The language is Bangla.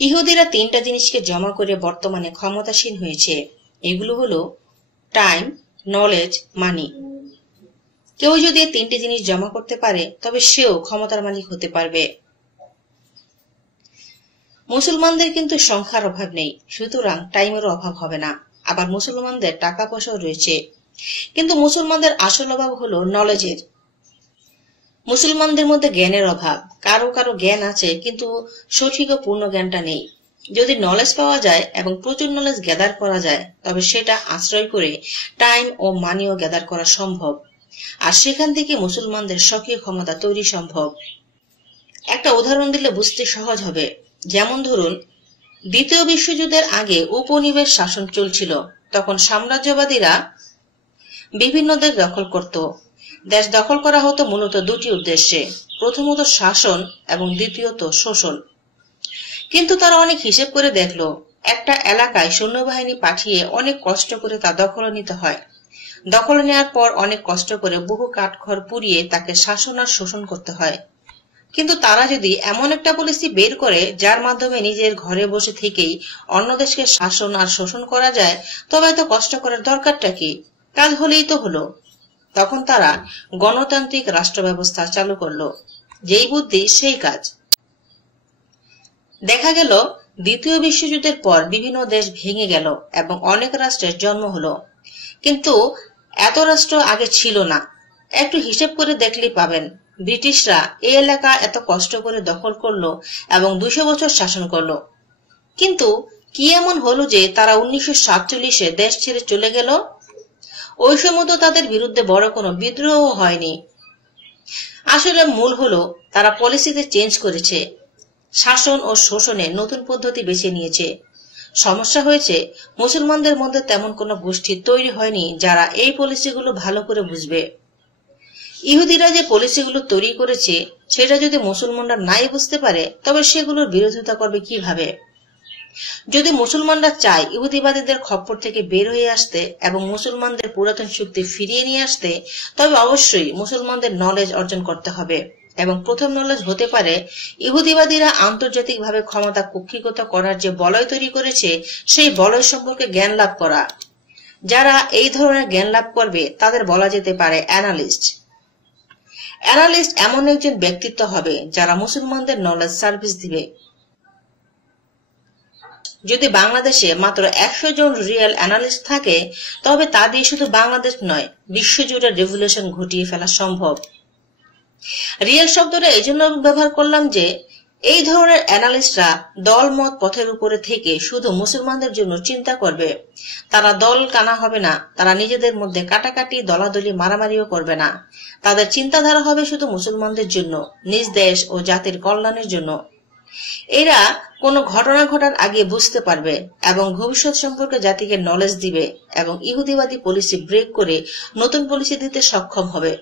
ইহুদিরা তিনটা জিনিসকে জমা করে বর্তমানে ক্ষমতাসীন হয়েছে। এগুলো হলো টাইম, নলেজ, মানি। কেউ যদি এই তিনটি জিনিস জমা করতে পারে তবে সেও ক্ষমতার মালিক হতে পারবে। মুসলমানদের কিন্তু সংখ্যার অভাব নেই, সুতরাং টাইমেরও অভাব হবে না। আবার মুসলমানদের টাকা পয়সাও রয়েছে, কিন্তু মুসলমানদের আসল অভাব হলো নলেজের। মুসলমানদের মধ্যে জ্ঞানের অভাব। কারো কারো জ্ঞান আছে, কিন্তু সঠিক ও পূর্ণ জ্ঞানটা নেই। যদি নলেজ পাওয়া যায় এবং প্রচুর নলেজ গ্যাদার করা যায়, তবে সেটা আশ্রয় করে টাইম ও মানিও গ্যাদার করা সম্ভব। আর সেখান থেকে মুসলমানদের স্বকীয় ক্ষমতা তৈরি সম্ভব। একটা উদাহরণ দিলে বুঝতে সহজ হবে। যেমন ধরুন, দ্বিতীয় বিশ্বযুদ্ধের আগে উপনিবেশ শাসন চলছিল। তখন সাম্রাজ্যবাদীরা বিভিন্ন দেশ দখল করত। দেশ দখল করা হতো মূলত দুটি উদ্দেশ্যে, প্রথমত শাসন এবং দ্বিতীয়ত শোষণ। কিন্তু তারা অনেক হিসেব করে দেখলো, একটা এলাকায় সৈন্যবাহিনী পাঠিয়ে অনেক কষ্ট করে তা দখলে নিতে হয়। দখলে নেওয়ার পর অনেক কষ্ট করে বহু কাঠখড় পুড়িয়ে তাকে শাসন আর শোষণ করতে হয়। কিন্তু তারা যদি এমন একটা পলিসি বের করে যার মাধ্যমে নিজের ঘরে বসে থেকেই অন্য দেশকে শাসন আর শোষণ করা যায়, তবে এত কষ্ট করার দরকারটা কি? কাজ হলেই তো হলো। তখন তারা গণতান্ত্রিক রাষ্ট্র ব্যবস্থা চালু করলো। যেই বুদ্ধি সেই কাজ। দেখা গেল দ্বিতীয় বিশ্বযুদ্ধের পর বিভিন্ন দেশ ভেঙে গেল এবং অনেক রাষ্ট্রের জন্ম হলো। কিন্তু এত রাষ্ট্র আগে ছিল না। একটু হিসেব করে দেখলেই পাবেন, ব্রিটিশরা এই এলাকা এত কষ্ট করে দখল করলো এবং 200 বছর শাসন করলো। কিন্তু কি এমন হলো যে তারা 1947-এ দেশ ছেড়ে চলে গেল? ওই সময় তো তাদের বিরুদ্ধে বড় কোনো বিদ্রোহ হয়নি। আসলে মূল হলো তারা পলিসিতে চেঞ্জ করেছে, শাসন ও শোষণে নতুন পদ্ধতি বেছে নিয়েছে। সমস্যা হয়েছে মুসলমানদের মধ্যে তেমন কোনো গোষ্ঠী তৈরি হয়নি যারা এই পলিসিগুলো ভালো করে বুঝবে। ইহুদিরা যে পলিসিগুলো তৈরি করেছে সেটা যদি মুসলমানরা নাই বুঝতে পারে, তবে সেগুলোর বিরোধিতা করবে কিভাবে? যদি মুসলমানরা চায় ইহুদিবাদীদের খপ্পর থেকে বের হয়ে আসতে এবং মুসলমানদের পুরাতন শক্তি ফিরিয়ে নিয়ে আসতে, তবে অবশ্যই মুসলমানদের নলেজ অর্জন করতে হবে। এবং প্রথম নলেজ হতে পারে ইহুদিবাদীরা আন্তর্জাতিকভাবে ক্ষমতা কক্ষিগত করার যে বলয় তৈরি করেছে সেই বলয় সম্পর্কে জ্ঞান লাভ করা। যারা এই ধরনের জ্ঞান লাভ করবে তাদের বলা যেতে পারে অ্যানালিস্ট। অ্যানালিস্ট এমন একজন ব্যক্তিত্ব হবে যারা মুসলমানদের নলেজ সার্ভিস দিবে। যদি বাংলাদেশে মাত্র 100 জন রিয়েল অ্যানালিস্ট থাকে, তবে তা দিয়ে শুধু বাংলাদেশ নয়, বিশ্বজুড়ে রেভলিউশন ঘটিয়ে ফেলা সম্ভব। রিয়েল শব্দটা এই জন্য ব্যবহার করলাম যে এই ধরনের অ্যানালিস্টরা দল মত পথের উপরে থেকে শুধু মুসলমানদের জন্য চিন্তা করবে। তারা দল কানা হবে না, তারা নিজেদের মধ্যে কাটাকাটি দলাদলি মারামারিও করবে না। তাদের চিন্তাধারা হবে শুধু মুসলমানদের জন্য, নিজ দেশ ও জাতির কল্যাণের জন্য। এরা কোনো ঘটনা ঘটার আগে বুঝতে পারবে এবং ভবিষ্যৎ সম্পর্কে জাতিকে নলেজ দিবে এবং ইহুদিবাদী পলিসি ব্রেক করে নতুন পলিসি দিতে সক্ষম হবে।